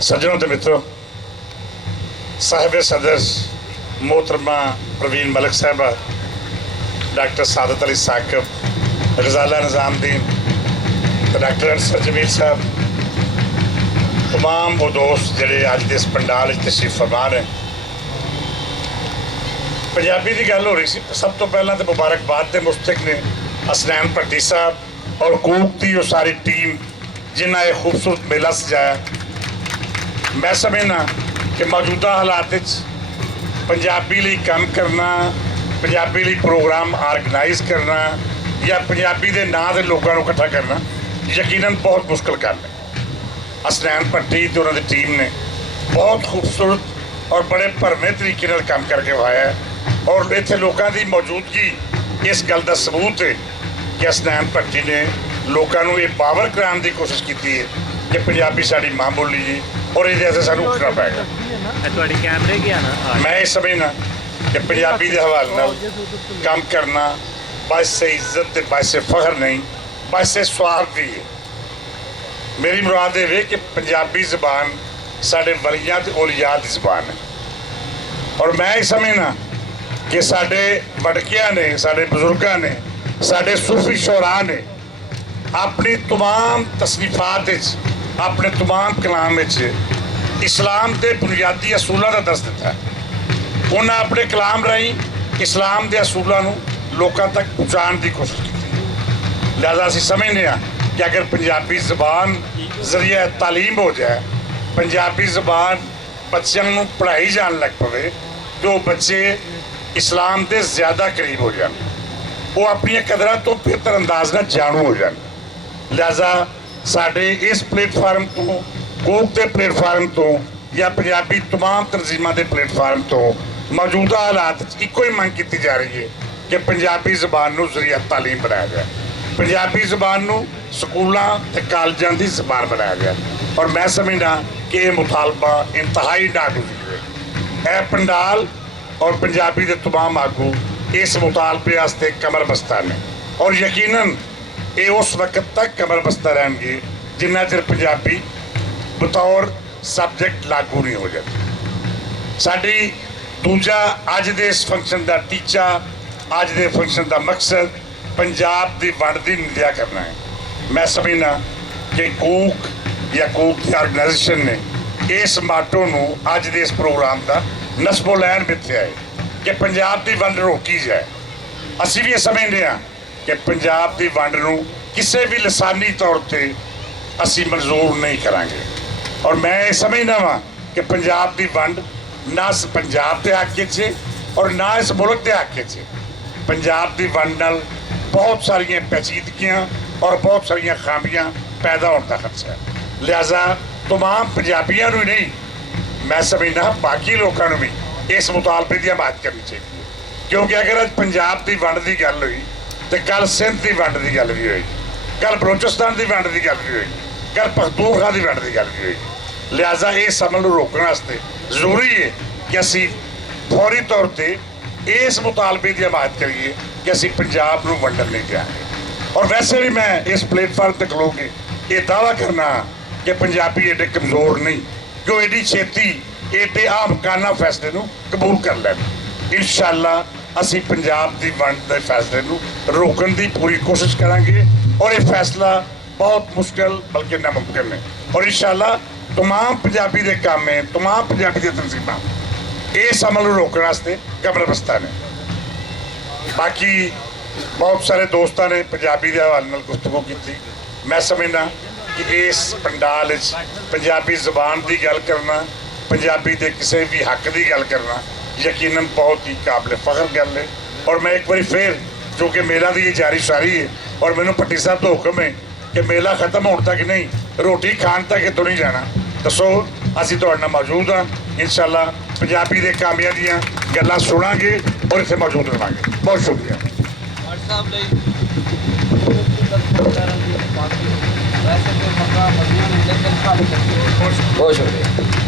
सज्जनों तो मित्रों, साहिब सदर मोहतरमा प्रवीण मलिक साहबा, डॉक्टर सादत अली साकिब, रज़ाला निज़ामुद्दीन, डॉक्टर अनसर जमील साहब, तमाम वो दोस्त ਜਿਹੜੇ ਅੱਜ ਦੇ ਇਸ ਪੰਡਾਲ 'ਚ ਤਸ਼ਰੀਫ ਫਰਮਾ ਨੇ। ਪੰਜਾਬੀ ਦੀ ਗੱਲ ਹੋ ਰਹੀ ਸੀ। ਸਭ ਤੋਂ ਪਹਿਲਾਂ ਤਾਂ ਮੁਬਾਰਕਬਾਦ ਦੇ ਮੁਸਤਕ ਨੇ ਹਸਨੈਨ ਭੱਟੀ ਸਾਹਿਬ ਔਰ ਕੂਕ ਦੀ ਉਹ ਸਾਰੀ ਟੀਮ ਜਿਨ੍ਹਾਂ ਇਹ ਖੂਬਸੂਰਤ ਮੇਲਾ ਸਜਾਇਆ। मैं समझना कि मौजूदा हालात पंजाबी लिए काम करना, पंजाबी लिए प्रोग्राम ऑर्गेनाइज करना या पंजाबी के नाँ के लोगों को इकट्ठा करना यकीनन बहुत मुश्किल काम है। हसनैन भट्टी तो उन्होंने टीम ने बहुत खूबसूरत और बड़े भरवें तरीके नाल काम करके वाया है और इत्थे लोगों की मौजूदगी इस गल का सबूत है कि हसनैन भट्टी ने लोगों को ये पावर कराने की कोशिश की है कि पंजाबी साड़ी मां बोली जी और ये सानू उठना पैगा। मैं ये समझना कि पंजाबी के हवाले नाल काम करना बाइसे इज्जत ते बाइसे फखर नहीं, बाइसे स्वार्थ भी है। मेरी मुराद ये कि पंजाबी जबान साढ़े वलियां ते औलिया की जबान है और मैं ये समझना कि साढ़े वड़किया ने, साढ़े बजुर्गों ने, साढ़े सूफी शोरा ने अपनी तमाम तसनीफात अपने तमाम कलाम इस्लाम के बुनियादी असूलों का दस दिता है। उन्हें अपने कलाम राही इस्लाम के असूलों लोगों तक पहुँचाने की कोशिश की। लिहाजा असीं समझते हैं कि अगर पंजाबी जबान जरिए तालीम हो जाए, पंजाबी जबान बच्चों को पढ़ाई जान लग पवे तो बच्चे इस्लाम के ज़्यादा करीब हो जाए, वो अपन कदर तो बेहतर अंदाज न जानू हो जाए। लिहाजा साढ़े इस प्लेटफार्म तो, कोक के प्लेटफार्म तो या पंजाबी तमाम तंजीमों के प्लेटफार्म तो मौजूदा हालात एको ही मंग की जा रही है कि पंजाबी जबान को जरिया तालीम बनाया जाए, पंजाबी जबान को स्कूलों ते कॉलेजों की जबान बनाया जाए। और मैं समझना कि यह मुतालबा इंतहाई नागुज़ीर है। यह पंडाल और पंजाबी के तमाम आगू इस मुतालबे वास्ते कमर बस्ता ने और यकीनन ये उस वक्त तक कमर बस्ता रहेंगे जिन्ना चिर पंजाबी बतौर सबजैक्ट लागू नहीं हो जाती। साड़ी दूजा अज दे इस फंक्शन का टीचा, अज दे फंक्शन का मकसद पंजाब की वंड की निंदा करना है। मैं समझना कि कूक या कूक की ऑर्गेनाइजेशन ने इस माटो को अज दे इस प्रोग्राम का नस्बो लैन मिथ्या है कि पंजाब की वंड रोकी जाए। असी भी ये समझते हैं कि पंजाब की वंड को किसी भी लसानी तौर पर असी मंजूर नहीं करांगे और मैं ये समझना वा कि पंजाब की वंड ना पंजाब के हक च और ना इस मुल्क के हक च। पंजाब की वंड नाल बहुत सारिया पेचीदगियाँ और बहुत सारिया खामियां पैदा होने का खदशा है। लिहाजा तमाम पंजाबियों ही नहीं, मैं समझना बाकी लोगों को भी इस मुतालबे की हिमायत करनी चाहिए क्योंकि अगर अज पंजाब की वंड की गल हुई तो कल सिंध की वंड की गल भी होगी, कल बलोचिस्तान की वंड की गल भी होगी, कल पख्तूनख्वा की वंड की गल भी होगी। लिहाजा इस अमल को रोकने वास्ते जरूरी है कि असी फौरी तौर पर इस मुतालबे की हिमायत करिए कि असी पंजाब को वंडन नहीं देंगे। और वैसे भी मैं इस प्लेटफार्म तक खलो के ये दावा करना कि पंजाबी एडे कमज़ोर नहीं कि वो एडी छेती एडे आमकाना फैसले को कबूल कर लैन। इंशाअल्लाह असी पंजाब की वंड के फैसले को रोकने की पूरी कोशिश करांगे और ये फैसला बहुत मुश्किल बल्कि नामुमकिन है और इंशाअल्लाह तमाम पंजाबी के काम में, तमाम पंजाबी की तंजीमां इस अमल को रोकने वास्ते कमर बस्ता ने। बाकी बहुत सारे दोस्तों ने पंजाबी के हवाले नाल गुफ्तगू की। मैं समझना कि इस पंडाल पंजाबी जबान की गल करना, पंजाबी के किसी भी हक की गल करना यकीनन बहुत ही काबिल फख्र गल है। और मैं एक बार फिर जो कि मेला की जारी सारी है और मैनू भट्टी साहब तो हुक्म है कि मेला खत्म होने तक नहीं, रोटी खान तक तो नहीं जाना। दसो असी तुहाडे नाल मौजूद हाँ, इंशाअल्लाह पंजाबी के कामियां दियां गल्लां सुनांगे और इत्थे मौजूद रहांगे। बहुत शुक्रिया। बहुत शुक्रिया।